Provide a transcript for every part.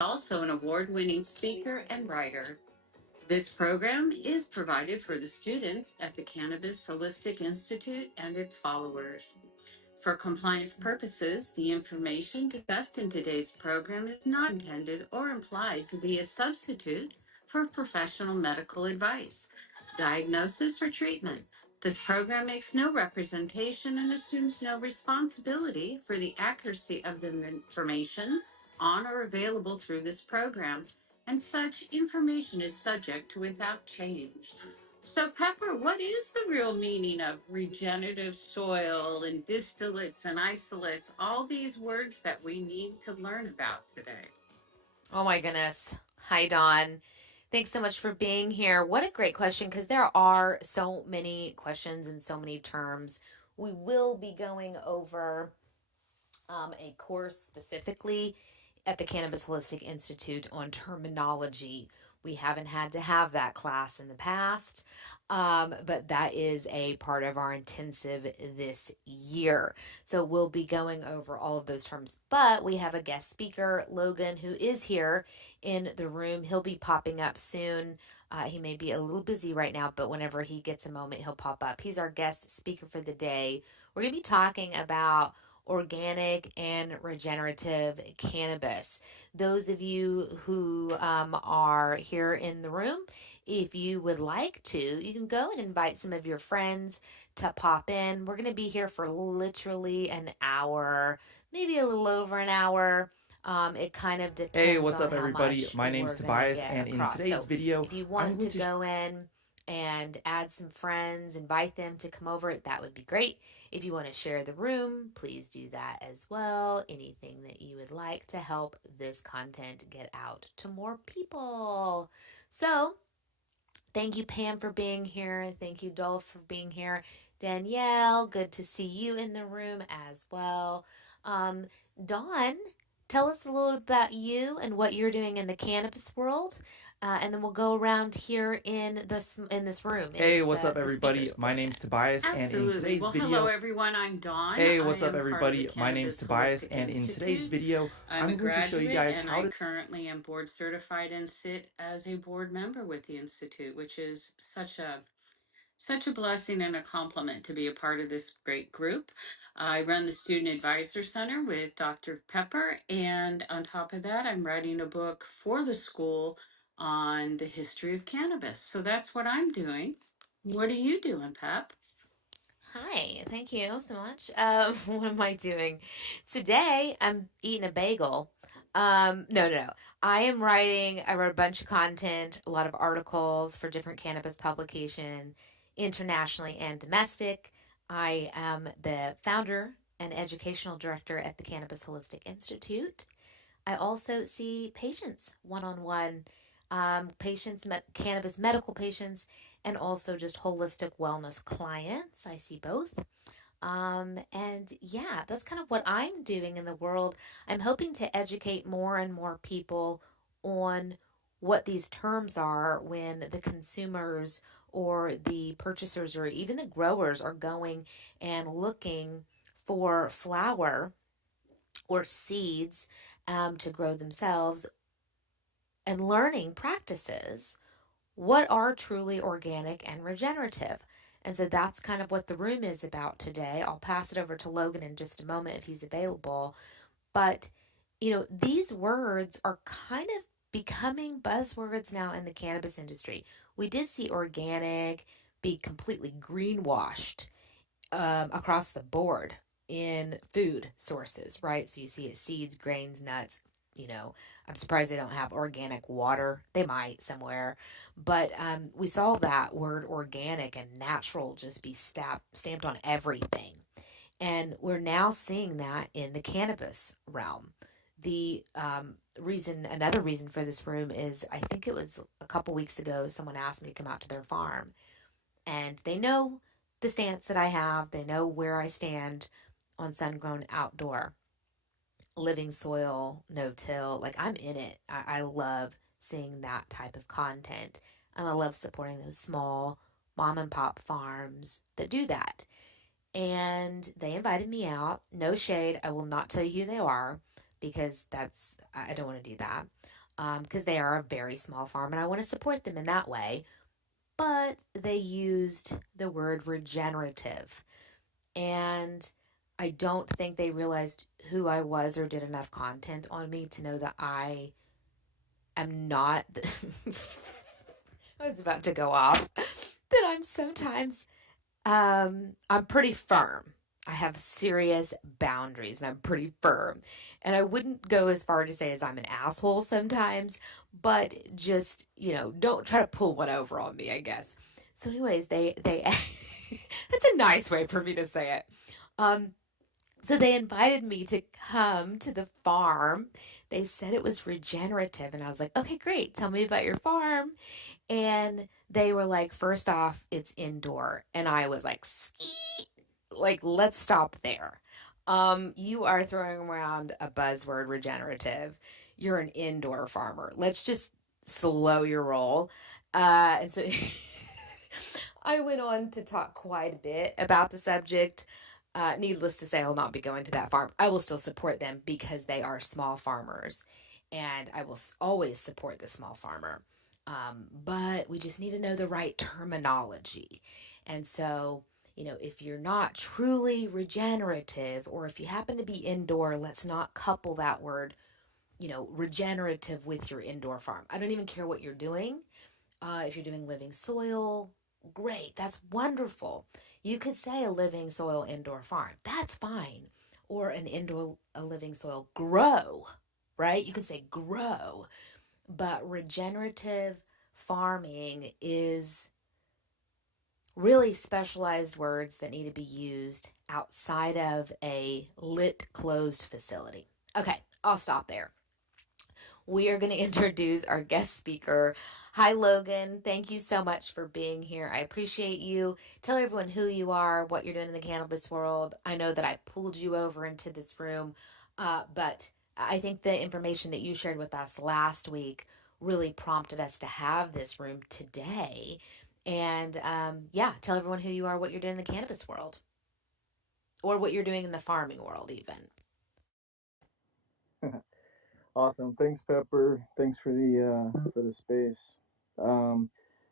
Also an award-winning speaker and writer. This program is provided for the students at the Cannabis Holistic Institute and its followers. For compliance purposes, the information discussed in today's program is not intended or implied to be a substitute for professional medical advice, diagnosis, or treatment. This program makes no representation and assumes no responsibility for the accuracy of the information on or available through this program, and such information is subject to without change. So, Pepper, what is the real meaning of regenerative soil and distillates and isolates, all these words that we need to learn about today? Oh my goodness. Hi, Dawn. Thanks so much for being here. What a great question, because there are so many questions and so many terms. We will be going over a course specifically at the Cannabis Holistic Institute on terminology. We haven't had to have that class in the past, but that is a part of our intensive this year. So we'll be going over all of those terms. But we have a guest speaker, Logan, who is here in the room. He'll be popping up soon. He may be a little busy right now, but whenever he gets a moment, he'll pop up. He's our guest speaker for the day. We're going to be talking about organic and regenerative cannabis. Those of you who are here in the room, if you would like to, you can go and invite some of your friends to pop in. We're going to be here for literally an hour, maybe a little over an hour. It kind of Hey, depends what's on up, how everybody? much My name's we're going to Tobias, get and in across. today's So video, if you I'm want going to to go in and add some friends, invite them to come over, that would be great. If you want to share the room, please do that as well. Anything that you would like to help this content get out to more people. So, thank you, Pam, for being here. Thank you, Dolph, for being here. Danielle, good to see you in the room as well. Dawn, tell us a little about you and what you're doing in the cannabis world, and then we'll go around here in this room in Hey, just what's up, the everybody? speakers My name's portion. Tobias, and in Absolutely. today's Well, hello, video, everyone. I'm Dawn. hey, I what's up, am part of the everybody? My name's Cannabis Tobias, Holistic and in today's Institute. video, I'm a I'm going to show you graduate guys and how I to. currently am board certified and sit as a board member with the Institute, which is such a blessing and a compliment to be a part of this great group. I run the Student Advisor Center with Dr. Pepper, and on top of that, I'm writing a book for the school on the history of cannabis. So that's what I'm doing. What are you doing, Pep? Hi, thank you so much. What am I doing today? I'm eating a bagel. No. I wrote a bunch of content, a lot of articles for different cannabis publication, internationally and domestic. I am the founder and educational director at the Cannabis Holistic Institute. I also see patients one on one, cannabis medical patients, and also just holistic wellness clients. I see both. And yeah, that's kind of what I'm doing in the world. I'm hoping to educate more and more people on what these terms are when the consumers or the purchasers or even the growers are going and looking for flower or seeds to grow themselves and learning practices. What are truly organic and regenerative? And so that's kind of what the room is about today. I'll pass it over to Logan in just a moment if he's available. But, these words are kind of becoming buzzwords now in the cannabis industry. We did see organic be completely greenwashed across the board in food sources, right? So you see it seeds, grains, nuts. I'm surprised they don't have organic water. They might somewhere. But we saw that word organic and natural just be stamped on everything. And we're now seeing that in the cannabis realm. The another reason for this room is I think it was a couple weeks ago, someone asked me to come out to their farm and they know the stance that I have. They know where I stand on sun grown outdoor, living soil, no till. Like I'm in it. I love seeing that type of content. And I love supporting those small mom and pop farms that do that. And they invited me out. No shade. I will not tell you who they are because I don't want to do that. because they are a very small farm and I want to support them in that way. But they used the word regenerative. And I don't think they realized who I was or did enough content on me to know that I am not. I was about to go off. That I'm sometimes I'm pretty firm. I have serious boundaries and I'm pretty firm. And I wouldn't go as far to say as I'm an asshole sometimes, but just, don't try to pull one over on me, I guess. So anyways, they that's a nice way for me to say it. Um so they invited me to come to the farm. They said it was regenerative and I was like, "Okay, great. Tell me about your farm." And they were like, "First off, it's indoor." And I was like, "Ski." Like, let's stop there. You are throwing around a buzzword regenerative. You're an indoor farmer. Let's just slow your roll. And so I went on to talk quite a bit about the subject. Needless to say, I'll not be going to that farm. I will still support them because they are small farmers, and I will always support the small farmer. But we just need to know the right terminology. And so, if you're not truly regenerative, or if you happen to be indoor, let's not couple that word, regenerative with your indoor farm. I don't even care what you're doing. If you're doing living soil, great. That's wonderful. You could say a living soil indoor farm. That's fine. Or a living soil grow, right? You could say grow. But regenerative farming is really specialized words that need to be used outside of a lit closed facility. Okay, I'll stop there. We are going to introduce our guest speaker. Hi, Logan. Thank you so much for being here. I appreciate you. Tell everyone who you are, what you're doing in the cannabis world. I know that I pulled you over into this room, but I think the information that you shared with us last week really prompted us to have this room today. And yeah, tell everyone who you are, what you're doing in the cannabis world, or what you're doing in the farming world, even. Awesome. Thanks, Pepper. Thanks for the space. Um,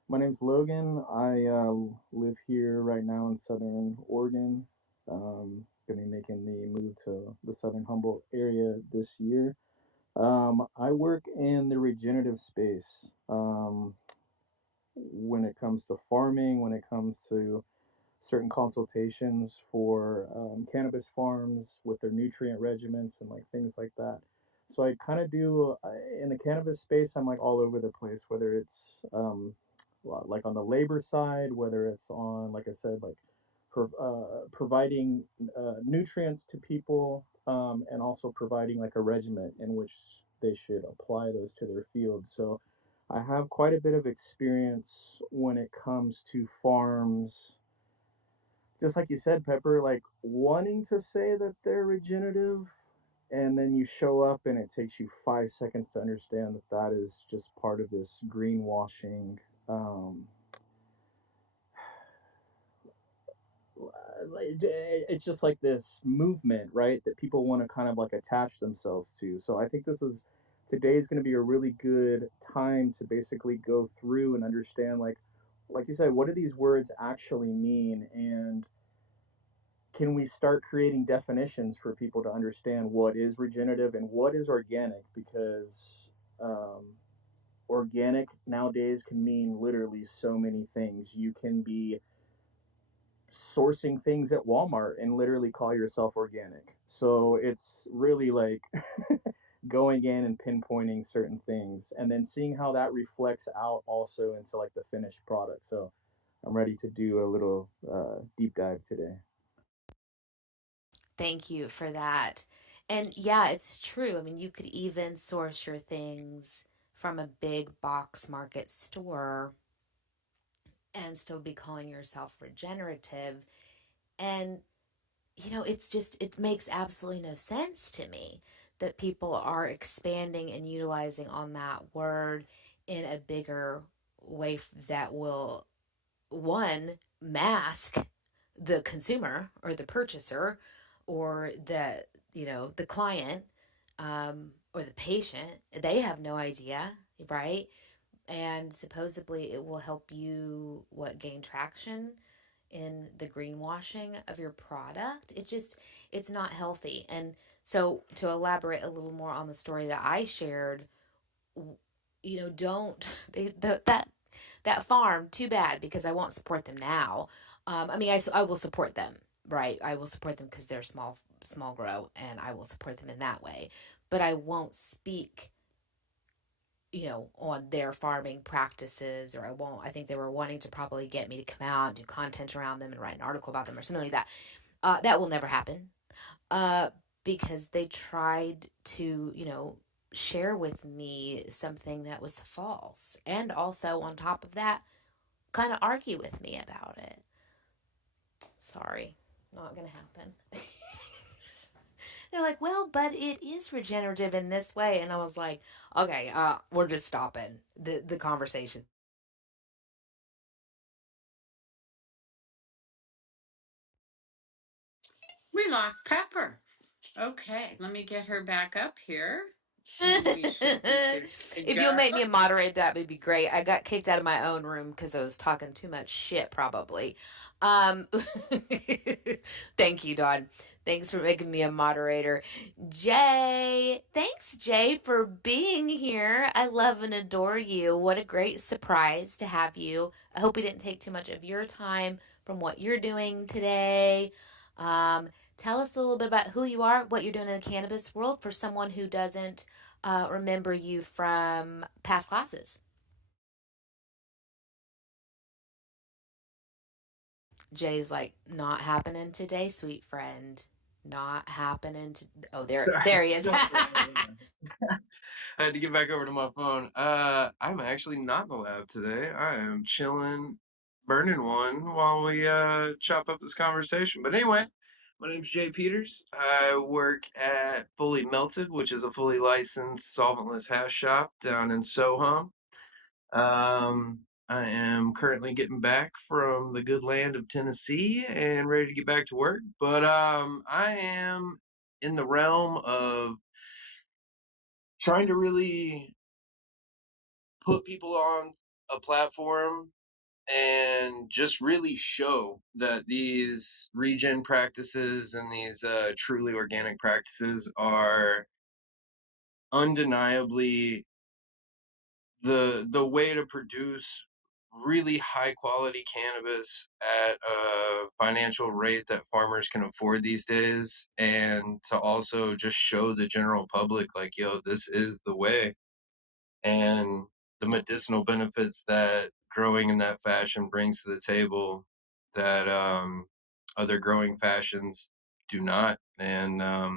my name's Logan. I live here right now in Southern Oregon. Gonna be making the move to the Southern Humboldt area this year. I work in the regenerative space. When it comes to farming, when it comes to certain consultations for cannabis farms with their nutrient regimens and like things like that. So I kind of do in the cannabis space. I'm like all over the place, whether it's like on the labor side, whether it's on, like I said, like providing nutrients to people, and also providing like a regimen in which they should apply those to their field. So I have quite a bit of experience when it comes to farms, just like you said, Pepper, like wanting to say that they're regenerative, and then you show up and it takes you 5 seconds to understand that that is just part of this greenwashing. Um, it's just like this movement, right? That people want to kind of like attach themselves to. So I think today is going to be a really good time to basically go through and understand, like you said, what do these words actually mean, and can we start creating definitions for people to understand what is regenerative and what is organic? Because um, organic nowadays can mean literally so many things. You can be sourcing things at Walmart and literally call yourself organic. So it's really like going in and pinpointing certain things and then seeing how that reflects out also into like the finished product. So I'm ready to do a little deep dive today. Thank you for that. And yeah, it's true. I mean, you could even source your things from a big box market store and still be calling yourself regenerative. And, it makes absolutely no sense to me that people are expanding and utilizing on that word in a bigger way that will, one, mask the consumer or the purchaser or the client, or the patient, they have no idea, right? And supposedly it will help you what gain traction in the greenwashing of your product. It's not healthy. And so to elaborate a little more on the story that I shared, don't that farm, too bad, because I won't support them now. I mean, I will support them, right? I will support them because they're small grow, and I will support them in that way. But I won't speak, on their farming practices, or I won't. I think they were wanting to probably get me to come out and do content around them and write an article about them or something like that. That will never happen, uh, because they tried to, share with me something that was false. And also, on top of that, kind of argue with me about it. Sorry, not going to happen. They're like, well, but it is regenerative in this way. And I was like, okay, we're just stopping the conversation. We lost Pepper. Okay, let me get her back up here. We should be good to If you'll go. make me a moderator, that would be great. I got kicked out of my own room because I was talking too much shit, probably. Um, thank you, Dawn. Thanks for making me a moderator. Jay, thanks, Jay, for being here. I love and adore you. What a great surprise to have you. I hope we didn't take too much of your time from what you're doing today. Um, Tell us a little bit about who you are, what you're doing in the cannabis world for someone who doesn't remember you from past classes. Jay's like, not happening today, sweet friend. Not happening to. Oh, Sorry. there he is. I had to get back over to my phone. I'm actually not in the lab today. I am chilling, burning one while we chop up this conversation. But anyway, my name's Jay Peters. I work at Fully Melted, which is a fully licensed solventless hash shop down in Soho. I am currently getting back from the good land of Tennessee and ready to get back to work. But I am in the realm of trying to really put people on a platform and just really show that these regen practices and these truly organic practices are undeniably the way to produce really high quality cannabis at a financial rate that farmers can afford these days, and to also just show the general public like, yo, this is the way. And the medicinal benefits that growing in that fashion brings to the table that other growing fashions do not. And I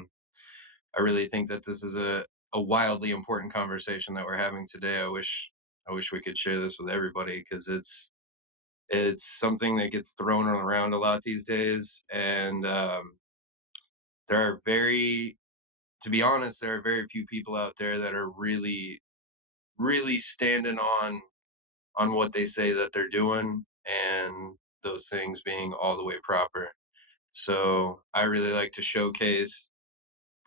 really think that this is a wildly important conversation that we're having today. I wish we could share this with everybody because it's something that gets thrown around a lot these days, and there are very, to be honest, there are very few people out there that are really standing on what they say that they're doing, and those things being all the way proper. So I really like to showcase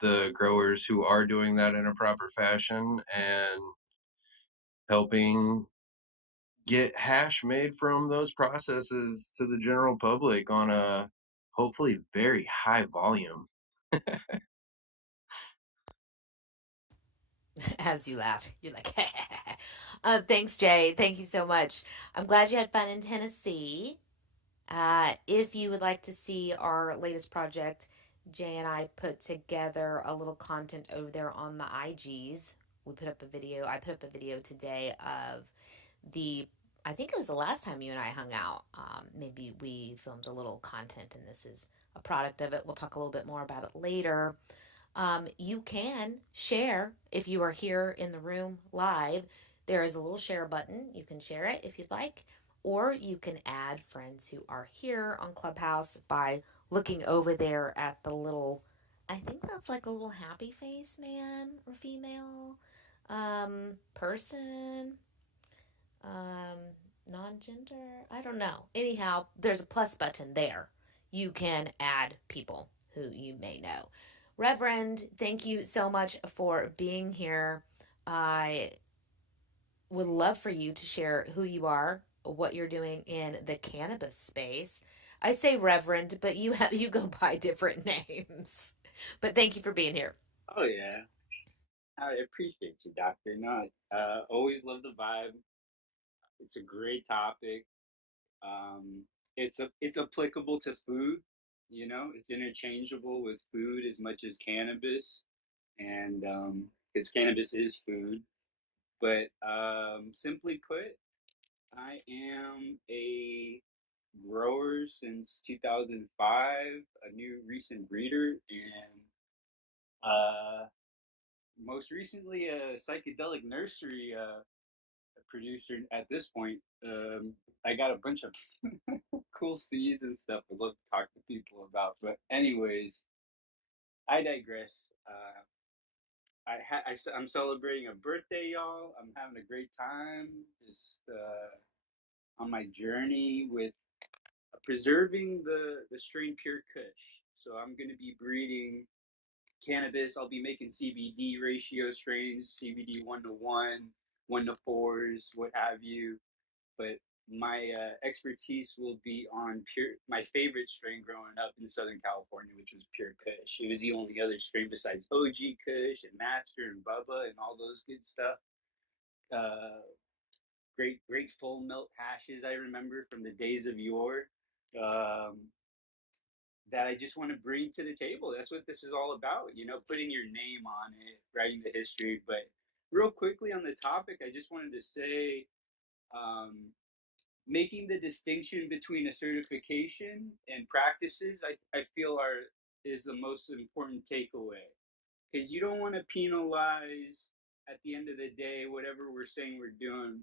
the growers who are doing that in a proper fashion and helping get hash made from those processes to the general public on a hopefully very high volume. As you laugh, you're like, thanks, Jay. Thank you so much. I'm glad you had fun in Tennessee. If you would like to see our latest project, Jay and I put together a little content over there on the IGs. We put up a video. I put up a video today of the. I think it was the last time you and I hung out. Maybe we filmed a little content, and this is a product of it. We'll talk a little bit more about it later. You can share if you are here in the room live. There is a little share button. You can share it if you'd like, or you can add friends who are here on Clubhouse by looking over there at the little, I think that's like a little happy face man or female person, um, non gender. I don't know. Anyhow, there's a plus button there. You can add people who you may know. Reverend, thank you so much for being here. I would love for you to share who you are, what you're doing in the cannabis space. I say Reverend, but you go by different names. But thank you for being here. Oh yeah, I appreciate you, Doctor. No, always love the vibe. It's a great topic. Um, it's applicable to food. You know, it's interchangeable with food as much as cannabis, and because cannabis is food. But simply put, I am a grower since 2005, a new recent breeder, and most recently a psychedelic nursery producer at this point. I got a bunch of cool seeds and stuff I'd love to talk to people about. But anyways, I digress. I'm celebrating a birthday, y'all. I'm having a great time just on my journey with preserving the strain Pure Kush. So I'm going to be breeding cannabis. I'll be making CBD ratio strains, CBD 1 to 1, 1 to 4s, what have you. But my expertise will be on my favorite strain growing up in Southern California, which was Pure Kush. It was the only other strain besides OG Kush and Master and Bubba and all those good stuff. Great full milk hashes I remember from the days of yore. Um, that I just want to bring to the table. That's what this is all about, putting your name on it, writing the history. But real quickly on the topic, I just wanted to say, um, making the distinction between a certification and practices, I feel is the most important takeaway, because you don't want to penalize at the end of the day whatever we're saying we're doing.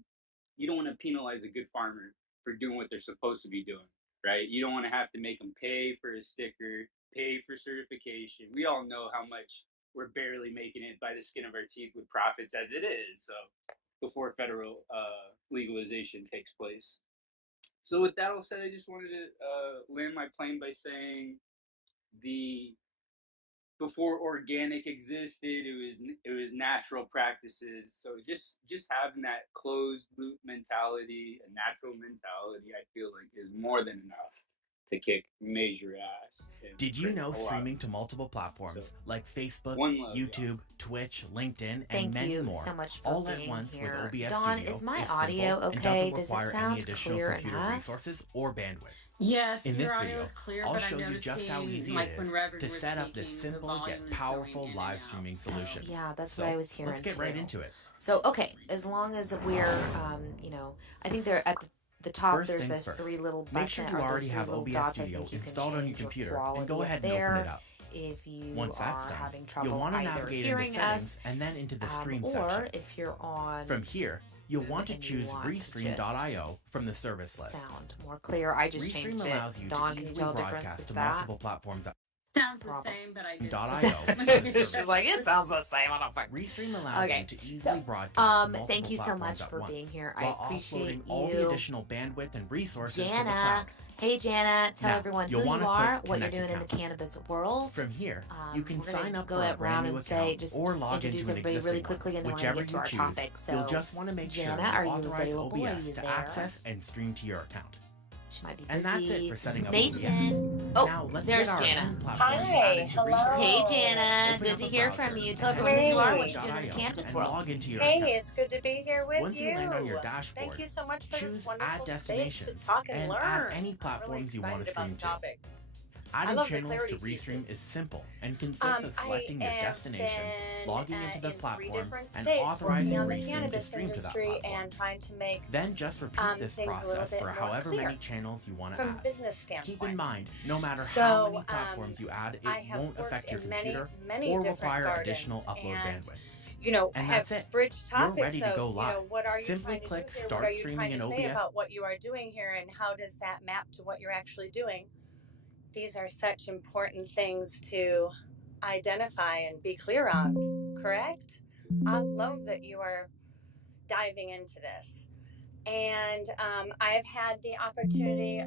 You don't want to penalize a good farmer for doing what they're supposed to be doing, right? You don't want to have to make them pay for a sticker, pay for certification. We all know how much we're barely making it by the skin of our teeth with profits as it is. So before federal legalization takes place. So with that all said, I just wanted to land my plane by saying the before organic existed, it was natural practices. So just having that closed loop mentality, a natural mentality, I feel like is more than enough to kick major ass. Did you know streaming to multiple platforms like Facebook, YouTube, Twitch, LinkedIn, and many more, Thank you so much for all being at once here. with OBS Dawn, Studio is my is audio simple okay? and doesn't Does it require any sound additional clear computer enough? resources or bandwidth. Yes, In your this audio video, is clear, I'll but show I'm you just how noticing, easy like it when is Reverend to was set up this speaking, the simple volume yet is powerful going in live and streaming out. solution. That's So what I was hearing let's get too. right into it. So okay, as long as we're, I think they're at the top. First there's things those first, three little make sure buttons you or those already three have little OBS dots. I Studio think you can installed on your change your computer and quality go up ahead and open there it up. if you Once that's are done, having you'll trouble want to either navigate into hearing settings us, and then into the stream or section. if you're on From here, you'll want to and you choose want to Restream.io from the service list. sound more clear. I just Restream changed allows it. you Dawn, to can you easily tell the difference broadcast with to that? multiple platforms. Sounds the same, but I didn't. .io. She's like, it sounds the same. I don't fuck. Restream allows you to easily broadcast to multiple thank you so platforms much at for once, being here. while I appreciate offloading all the you. additional bandwidth and resources to the Jana, cloud. hey Jana, tell Now, everyone who you'll you wanna are, click what you're Connect doing in the Account. cannabis world. From here, you can We're gonna sign up go for a brand around new and say, account just or log introduce into an everybody existing really quickly, and then one. we're gonna Whichever get to you our choose, topic. So, you'll just want to make sure Jana, you are you authorize available? Are OBS you to there? access and stream to your account. She might be busy. And that's it for setting up Mason. OBS. Oh, Now let's there's get our Jana. own platforms Hi, added to hello. Restream. Hey Jana, Open good up to a hear browser from you. and Tell head everyone who you are, what Great. you're doing in the cannabis and world. log into your Hey, account. it's good to be here with Once you. you land on your dashboard, Thank you so much for this choose wonderful Add space to Destinations talk and and learn. add any I'm really platforms you want to excited about stream the to. topic. Adding love the channels to clarity Restream pieces. is simple and consists of selecting your I have destination, been logging into the in 3 platform, different and states authorizing working on the Restream to cannabis stream to that industry platform. and trying to make Then just repeat this things a little process bit for more however clear many channels you want to from a add. business Keep in standpoint. mind, no matter So, how many platforms you add, I it have won't worked affect your in many, computer many or different require gardens additional upload and bandwidth. And have that's it. bridged You're topics ready to of, go live. what are you Simply trying to click do here? Start What are you Streaming trying in to say OBS. about what you are doing here, and how does that map to what you're actually doing? These are such important things to identify and be clear on, correct? I love that you are diving into this. And I've had the opportunity